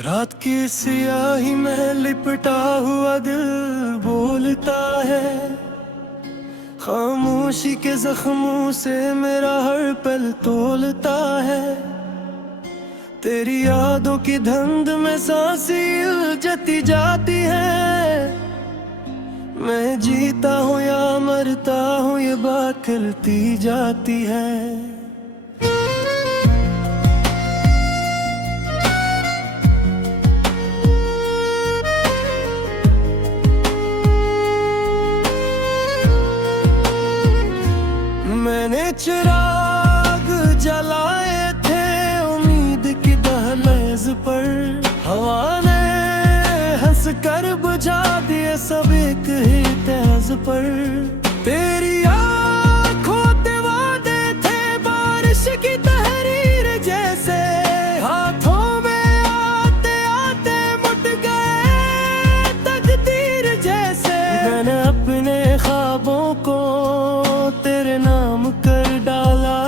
रात की सियाही में लिपटा हुआ दिल बोलता है, खामोशी के जख्मों से मेरा हर पल तोलता है। तेरी यादों की धुंध में सांसें उलझती जाती है। मैं जीता हूँ या मरता हूँ ये बात खिलती जाती है। मैंने चिराग जलाए थे उम्मीद की दहलीज पर, हवा ने हंस कर बुझा दिए सब एक ही तर्ज पर। तेरी आँखों पे वादे थे बारिश की तहरीर जैसे, हाथों में आते आते मुट गए तकदीर जैसे। मैंने अपने ख्वाबों को तेरे नाम कर डाला,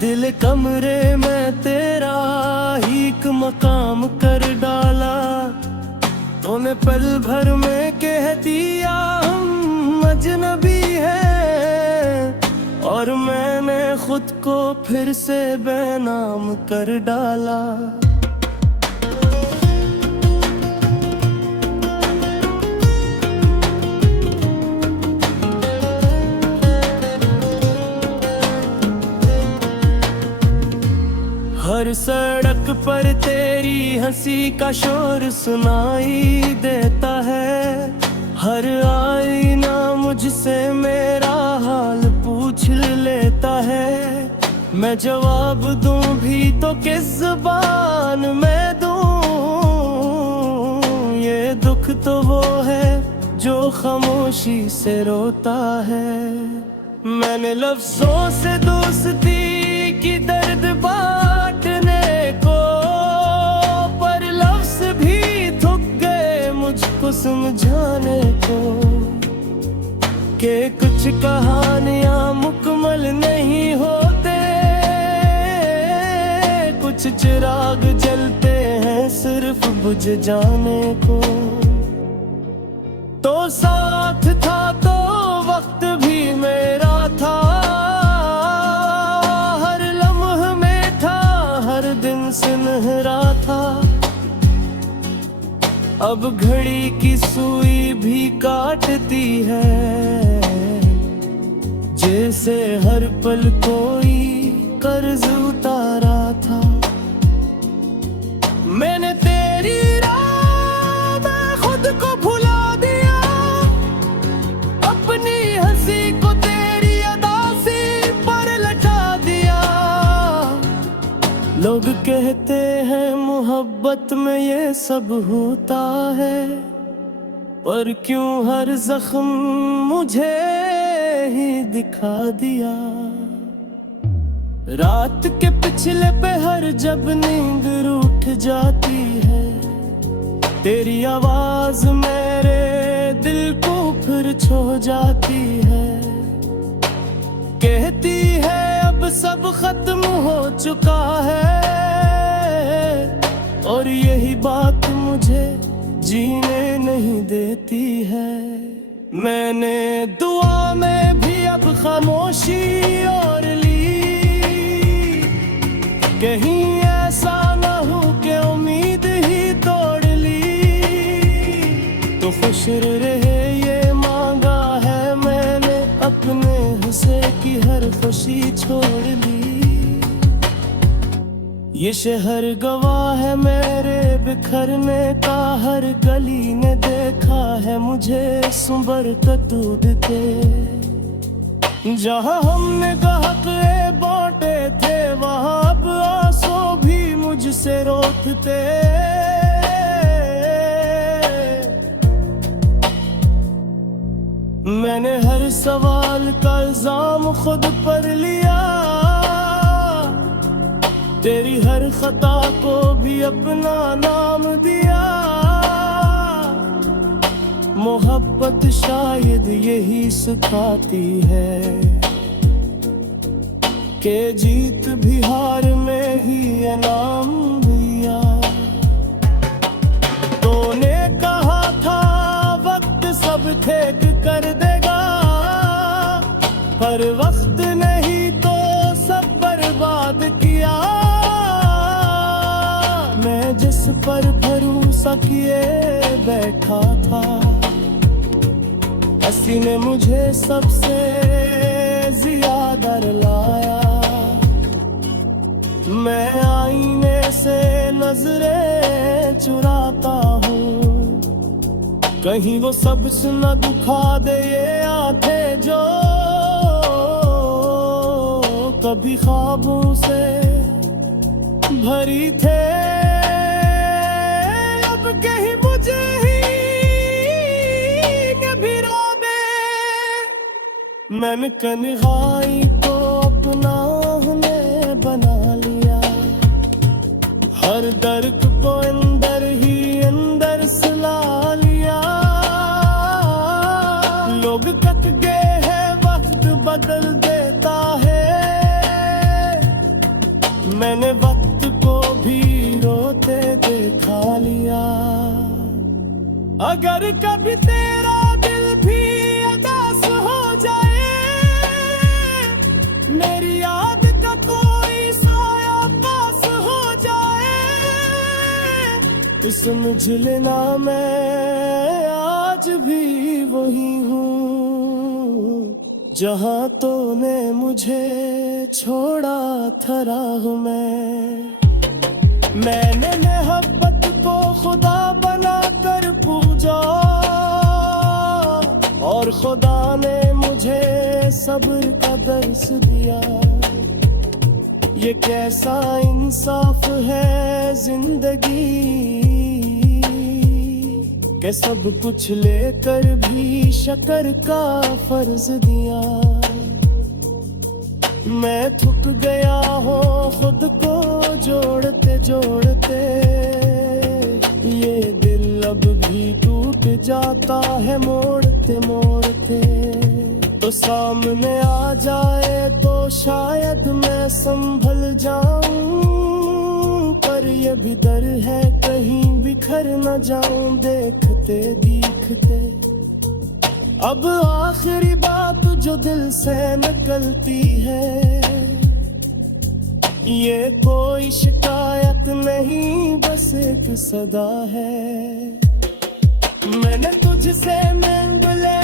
दिल कमरे में तेरा ही एक मकाम कर डाला। तूने पल भर में कह दिया हम अजनबी हैं, और मैंने खुद को फिर से बेनाम कर डाला। हर सड़क पर तेरी हंसी का शोर सुनाई देता है, हर आईना मुझसे मेरा हाल पूछ लेता है। मैं जवाब दूं भी तो किस ज़बान में दूं, ये दुख तो वो है जो खामोशी से रोता है। मैंने लफ्ज़ों से दोस्ती की दर्द बांटने को, पर लफ्ज़ भी थक गए मुझको समझाने को, कि कुछ कहानियां मुकम्मल नहीं होते, कुछ चिराग जलते हैं सिर्फ बुझ जाने को। तो साथ था तो वक्त भी मेरा था, हर लम्हे में था, हर दिन सुनहरा था। अब घड़ी की सुई भी काटती है, जैसे हर पल कोई कर्ज उतारा था। मैंने तेरी राह में खुद को भुला दिया, अपनी हंसी को तेरी अदासी पर लटा दिया। लोग कहते हैं मोहब्बत में ये सब होता है, पर क्यों हर जख्म मुझे ही दिखा दिया। रात के पिछले पहर जब नींद रूठ जाती है, तेरी आवाज मेरे दिल को फिर छो जाती है। कहती है अब सब खत्म हो चुका है, और यही बात मुझे जीने नहीं देती है। मैंने दुआ में भी अब खामोशी और ली, कहीं ऐसा न हो कि उम्मीद ही तोड़ ली। तो खुश रहे ये मांगा है मैंने, अपने हिस्से की हर खुशी छोड़ ली। ये शहर गवाह है मेरे बिखरने का, हर गली ने देखा है मुझे सुंबर कतूद के। जहाँ हमने गहके बांटे थे, वहाँ अब आंसू भी मुझसे रोकते। मैंने हर सवाल का इल्जाम खुद पर लिया, तेरी हर खता को भी अपना नाम दिया। मोहब्बत शायद यही सिखाती है, कि जीत भी हार में ही इनाम दिया। ब्रेक कर देगा, पर वक्त नहीं तो सब बर्बाद किया। मैं जिस पर भरोसा किए बैठा था, हंसी ने मुझे सबसे ज्यादा रुलाया। मैं आईने से नजरें चुराता हूँ, कहीं वो सब न दुखा दे ये आंखें जो कभी ख्वाबों से भरी थे। अब कहीं मुझे ही न भिरा दे। मैंने कन्हाई को अपना हमने बना लिया, हर दर्द को अंदर ही अंदर सुला लिया। लोग कट गए हैं, वक्त बदल देता है, मैंने वक्त को भी रोते देखा लिया। अगर कभी तेरा दिल भी उदास हो जाए, मेरी याद का कोई साया पास हो जाए, तो समझ लेना मैं आज भी वही हूँ जहाँ तूने मुझे छोड़ा था राह में। मैंने मोहब्बत को खुदा बना कर पूजा, और खुदा ने मुझे सब्र का दर्स दिया। ये कैसा इंसाफ है जिंदगी के सब कुछ लेकर भी शक्र का फर्ज दिया। मैं थक गया हूँ खुद को जोड़ते जोड़ते, ये दिल अब भी टूट जाता है मोड़ते मोड़ते। तो सामने आ जाए तो शायद मैं संभल जाऊं, पर ये भी डर है कहीं बिखर न जाऊं देखते दिखते। अब आखिरी बात जो दिल से निकलती है, ये कोई शिकायत नहीं बस एक सदा है। मैंने तुझसे मांग ले